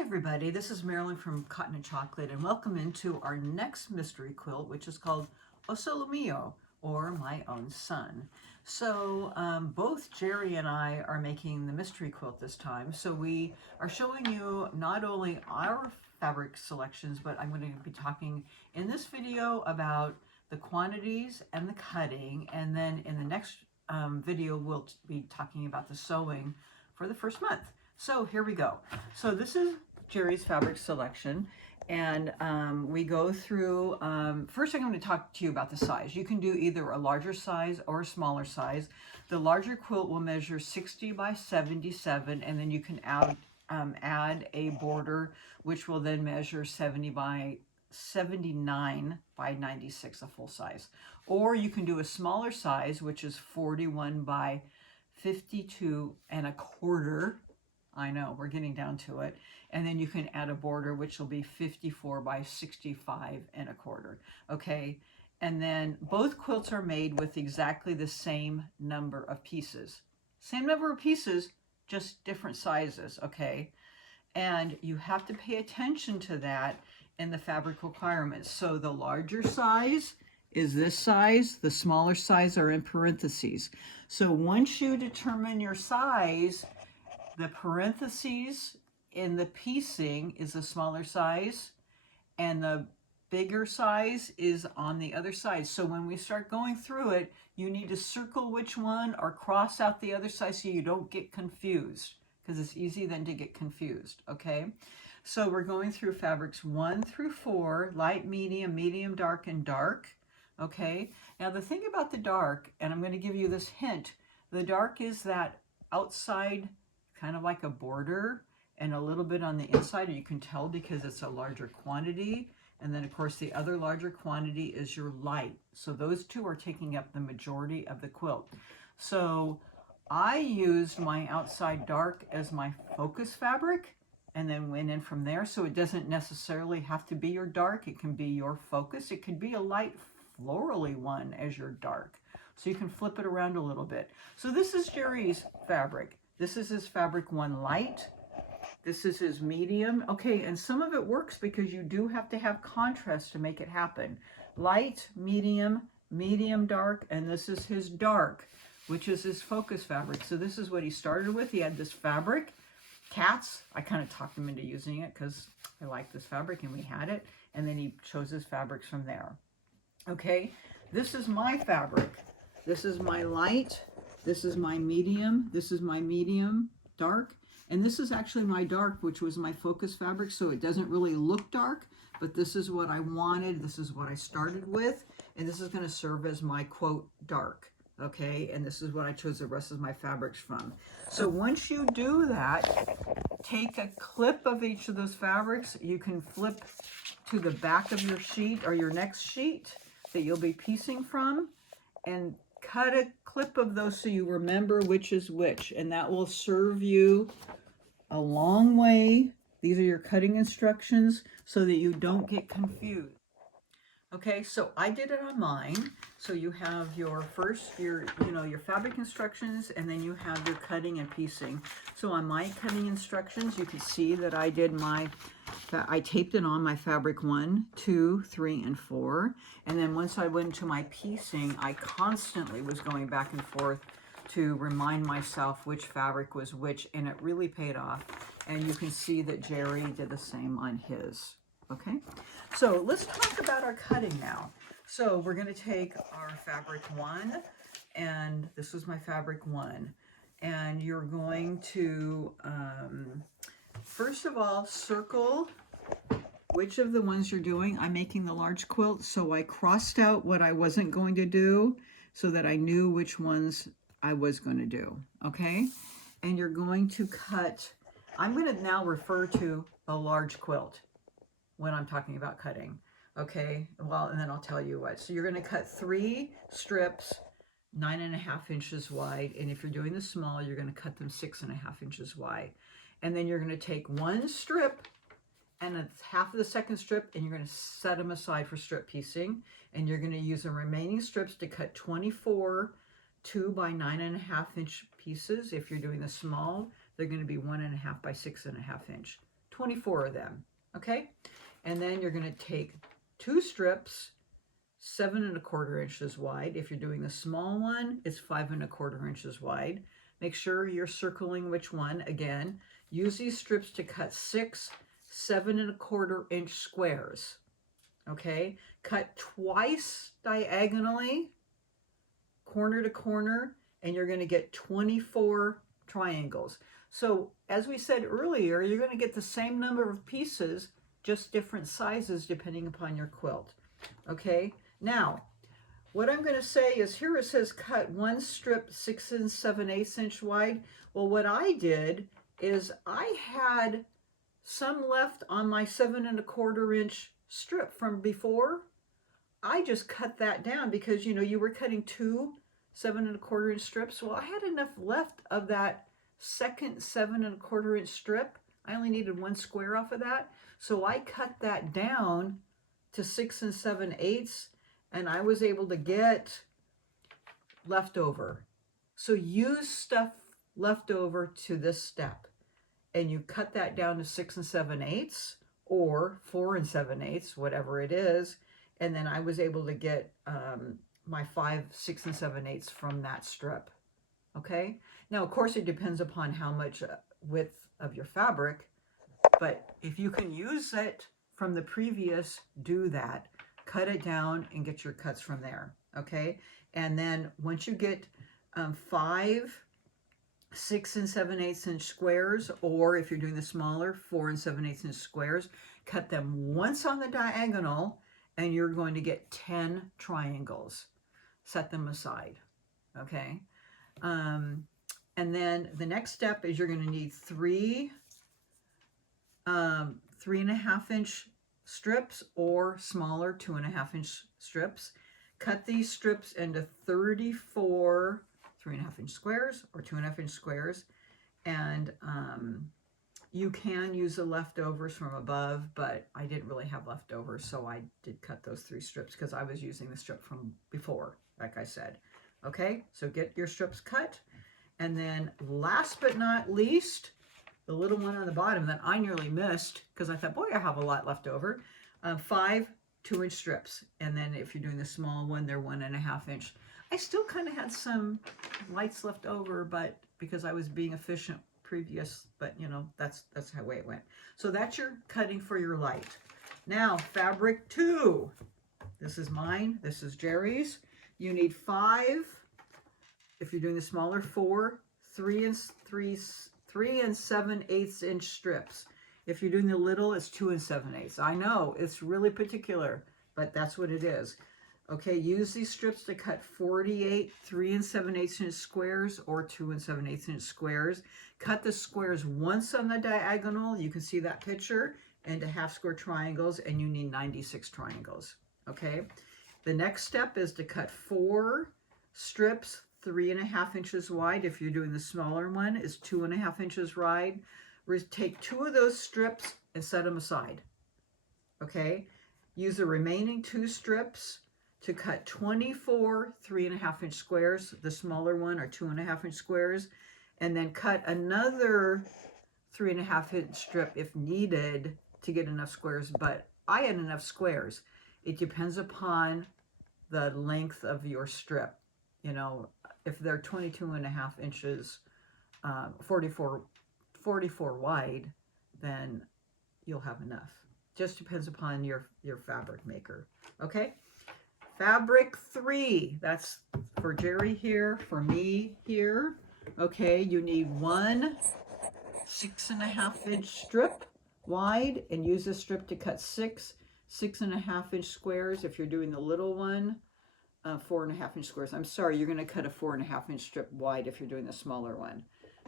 Hi everybody, this is Marilyn from Cotton and Chocolate, and welcome into our next mystery quilt, which is called O Solo Mio, or My Own Son. So both Jerry and I are making the mystery quilt this time, so we are showing you not only our fabric selections, but I'm going to be talking in this video about the quantities and the cutting, and then in the next video we'll be talking about the sewing for the first month. So here we go. So this is Jerry's fabric selection, and we go through, first I'm going to talk to you about the size. You can do either a larger size or a smaller size. The larger quilt will measure 60 by 77, and then you can add a border, which will then measure 70 by 79 by 96, a full size. Or you can do a smaller size, which is 41 by 52 and a quarter. I know, we're getting down to it. And then you can add a border, which will be 54 by 65 and a quarter. Okay. And then both quilts are made with exactly the same number of pieces. Same number of pieces, just different sizes. Okay. And you have to pay attention to that in the fabric requirements. So the larger size is this size, the smaller size are in parentheses. So once you determine your size, the parentheses in the piecing is a smaller size, and the bigger size is on the other side. So when we start going through it, you need to circle which one or cross out the other side so you don't get confused, because it's easy then to get confused, okay? So we're going through fabrics 1 through 4, light, medium, medium, dark, and dark, okay? Now the thing about the dark, and I'm going to give you this hint, the dark is that outside kind of like a border and a little bit on the inside, and you can tell because it's a larger quantity. And then of course the other larger quantity is your light. So those two are taking up the majority of the quilt. So I used my outside dark as my focus fabric and then went in from there. So it doesn't necessarily have to be your dark. It can be your focus. It could be a light florally one as your dark. So you can flip it around a little bit. So this is Jerry's fabric. This is his fabric 1 light. This is his medium. Okay, and some of it works because you do have to have contrast to make it happen. Light, medium, medium dark, and this is his dark, which is his focus fabric. So this is what he started with. He had this fabric, cats. I kind of talked him into using it because I like this fabric and we had it. And then he chose his fabrics from there. Okay, this is my fabric. This is my light. This is my medium, this is my medium dark, and this is actually my dark, which was my focus fabric, so it doesn't really look dark, but this is what I wanted, this is what I started with, and this is going to serve as my quote dark, okay, and this is what I chose the rest of my fabrics from. So once you do that, take a clip of each of those fabrics. You can flip to the back of your sheet or your next sheet that you'll be piecing from, and cut a clip of those so you remember which is which, and that will serve you a long way. These are your cutting instructions so that you don't get confused. Okay, so I did it on mine. So you have your first, your fabric instructions, and then you have your cutting and piecing. So on my cutting instructions, you can see that I did I taped it on my fabric 1, 2, 3, and 4. And then once I went to my piecing, I constantly was going back and forth to remind myself which fabric was which, and it really paid off. And you can see that Jerry did the same on his. Okay, so let's talk about our cutting now. So we're going to take our fabric 1, and this was my fabric 1, and you're going to first of all circle which of the ones you're doing. I'm making the large quilt, so I crossed out what I wasn't going to do so that I knew which ones I was going to do. Okay, and you're going to cut, I'm going to now refer to a large quilt when I'm talking about cutting. Okay, well, and then I'll tell you what. So you're going to cut 3 strips 9.5 inches wide, and if you're doing the small, you're going to cut them 6.5 inches wide. And then you're going to take 1 strip and it's half of the second strip, and you're going to set them aside for strip piecing, and you're going to use the remaining strips to cut 24 2 by 9.5 inch pieces. If you're doing the small, they're going to be 1.5 by 6.5 inch. 24 of them, okay? And then you're going to take 2 strips, 7¼ inches wide. If you're doing the small one, it's 5¼ inches wide. Make sure you're circling which one. Again, use these strips to cut 6 7¼ inch squares. Okay, cut twice diagonally, corner to corner, and you're going to get 24 triangles. So as we said earlier, you're going to get the same number of pieces, just different sizes depending upon your quilt. Okay, now what I'm going to say is, here it says cut 1 strip 6 7/8 inch wide. Well, what I did is I had some left on my 7¼ inch strip from before. I just cut that down because, you know, you were cutting 2 7¼ inch strips. Well, I had enough left of that second 7¼ inch strip. I only needed 1 square off of that. So I cut that down to 6 7/8, and I was able to get leftover. So use stuff left over to this step, and you cut that down to 6 7/8 or 4 7/8, whatever it is. And then I was able to get my 5 6 7/8 from that strip. Okay. Now, of course, it depends upon how much width of your fabric, but if you can use it from the previous, do that. Cut it down and get your cuts from there. Okay. And then once you get 5 6 7/8 inch squares, or if you're doing the smaller 4 7/8 inch squares, cut them once on the diagonal, and you're going to get 10 triangles. Set them aside. Okay. And then the next step is you're going to need 3 3.5 inch strips, or smaller 2.5 inch strips. Cut these strips into 34 3.5 inch squares or 2.5 inch squares. And you can use the leftovers from above, but I didn't really have leftovers, so I did cut those 3 strips because I was using the strip from before, like I said. Okay, so get your strips cut. And then last but not least, the little one on the bottom that I nearly missed because I thought, boy, I have a lot left over. 5 2-inch strips. And then if you're doing the small one, they're 1.5 inch. I still kind of had some lights left over, but because I was being efficient previous, but you know, that's how way it went. So that's your cutting for your light. Now, fabric 2. This is mine. This is Jerry's. You need 5. If you're doing the smaller, 4 3 7/8 inch strips. If you're doing the little, it's 2 7/8. I know it's really particular, but that's what it is. Okay, use these strips to cut 48 3 7/8 inch squares or 2 7/8 inch squares. Cut the squares once on the diagonal. You can see that picture, into half square triangles, and you need 96 triangles. Okay, the next step is to cut 4 strips 3.5 inches wide. If you're doing the smaller one, is 2.5 inches wide. Take 2 of those strips and set them aside. Okay, use the remaining 2 strips to cut 24 3.5 inch squares, the smaller one, or 2.5 inch squares, and then cut another 3.5 inch strip if needed to get enough squares, but I had enough squares. It depends upon the length of your strip. You know, if they're 22.5 inches, 44 wide, then you'll have enough. Just depends upon your fabric maker. Okay, fabric 3, that's for Jerry here, for me here. Okay, you need 1 6.5 inch strip wide, and use this strip to cut 6 6.5 inch squares. If you're doing the little one, 4.5 inch squares. I'm sorry, you're going to cut a 4.5 inch strip wide if you're doing the smaller one.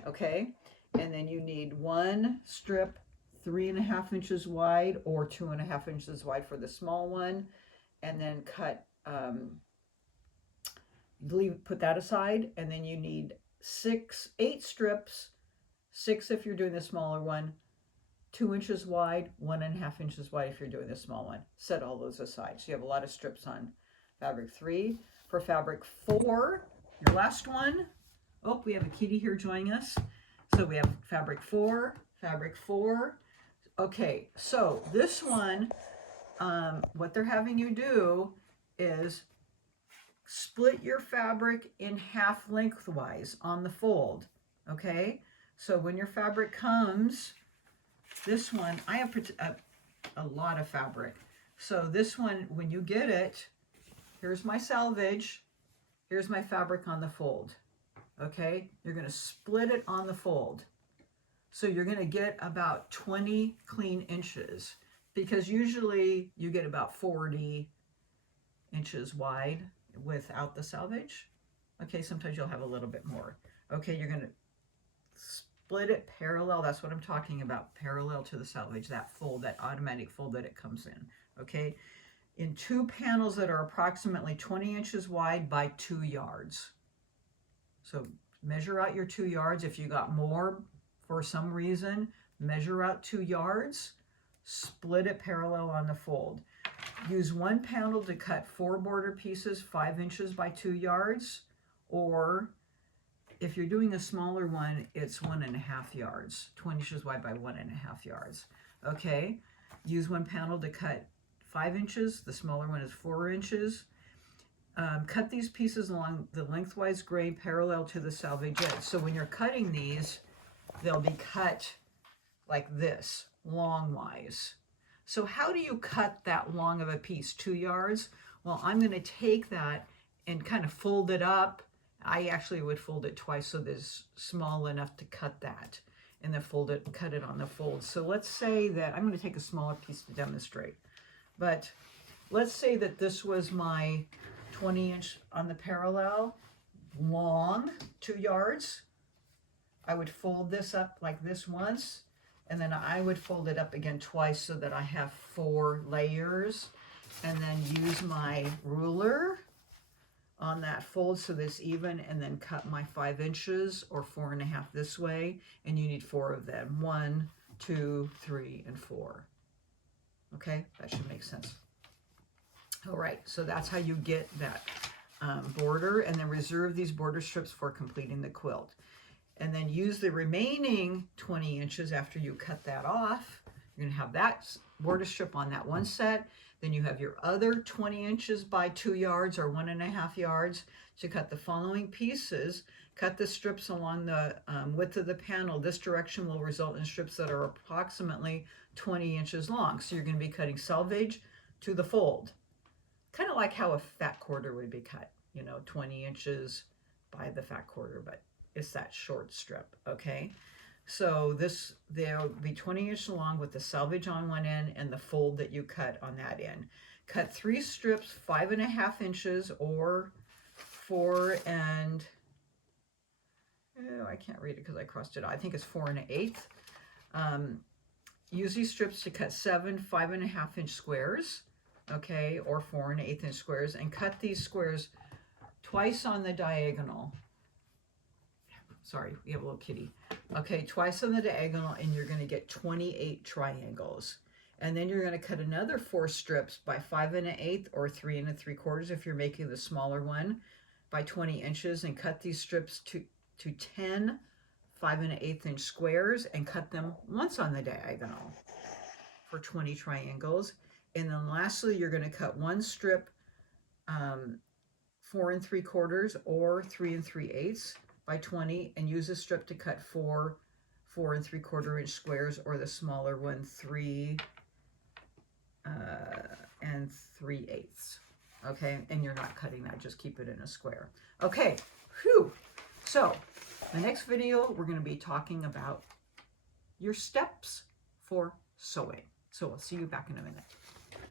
Okay, and then you need 1 strip 3.5 inches wide or 2.5 inches wide for the small one, and then cut put that aside. And then you need 8 strips, 6 if you're doing the smaller one, 2 inches wide, 1.5 inches wide if you're doing the small one. Set all those aside, so you have a lot of strips on fabric 3. For fabric 4, your last one. Oh, we have a kitty here joining us. So we have fabric 4, Okay, so this one, what they're having you do is split your fabric in half lengthwise on the fold, okay? So when your fabric comes, this one, I have a lot of fabric. So this one, when you get it, here's my selvage, here's my fabric on the fold, okay? You're gonna split it on the fold. So you're gonna get about 20 clean inches, because usually you get about 40 inches wide without the selvage. Okay, sometimes you'll have a little bit more. Okay, you're gonna split it parallel. That's what I'm talking about, parallel to the selvage, that fold, that automatic fold that it comes in. Okay, in 2 panels that are approximately 20 inches wide by 2 yards. So measure out your 2 yards. If you got more for some reason, measure out 2 yards, split it parallel on the fold. Use 1 panel to cut 4 border pieces 5 inches by 2 yards, or if you're doing a smaller one, it's 1.5 yards, 20 inches wide by 1.5 yards. Okay, use 1 panel to cut 5 inches, the smaller one is 4 inches. Cut these pieces along the lengthwise grain parallel to the selvage edge. So when you're cutting these, they'll be cut like this, longwise. So how do you cut that long of a piece? 2 yards? Well, I'm going to take that and kind of fold it up. I actually would fold it twice so that it's small enough to cut that, and then fold it and cut it on the fold. So let's say that I'm going to take a smaller piece to demonstrate, but let's say that this was my 20-inch on the parallel, long, 2 yards. I would fold this up like this once, and then I would fold it up again twice so that I have 4 layers, and then use my ruler on that fold so that's even, and then cut my 5 inches or 4.5 this way, and you need 4 of them. 1, 2, 3, and 4. Okay, that should make sense. All right, so that's how you get that border, and then reserve these border strips for completing the quilt. And then use the remaining 20 inches after you cut that off. You're gonna have that border strip on that one set. Then you have your other 20 inches by 2 yards or 1.5 yards to cut the following pieces. Cut the strips along the width of the panel. This direction will result in strips that are approximately 20 inches long. So you're gonna be cutting selvage to the fold. Kind of like how a fat quarter would be cut, you know, 20 inches by the fat quarter, but it's that short strip, okay? So they'll be 20 inches long with the selvage on one end and the fold that you cut on that end. Cut 3 strips 5.5 inches or 4 and, oh, I can't read it because I crossed it out. I think it's 4 1/8. Use these strips to cut 7 5.5 inch squares, okay, or 4 1/8 inch squares, and cut these squares twice on the diagonal. Sorry, we have a little kitty. Okay, twice on the diagonal, and you're going to get 28 triangles. And then you're going to cut another 4 strips by 5 1/8 or 3 3/4 if you're making the smaller one by 20 inches, and cut these strips to 10 5 1/8 inch squares and cut them once on the diagonal for 20 triangles. And then lastly, you're going to cut 1 strip 4 3/4 or 3 3/8 by 20, and use a strip to cut 4 4 3/4 inch squares, or the smaller one 3 3/8. Okay, and you're not cutting that, just keep it in a square. Okay, whew. So the next video we're going to be talking about your steps for sewing. So I'll see you back in a minute.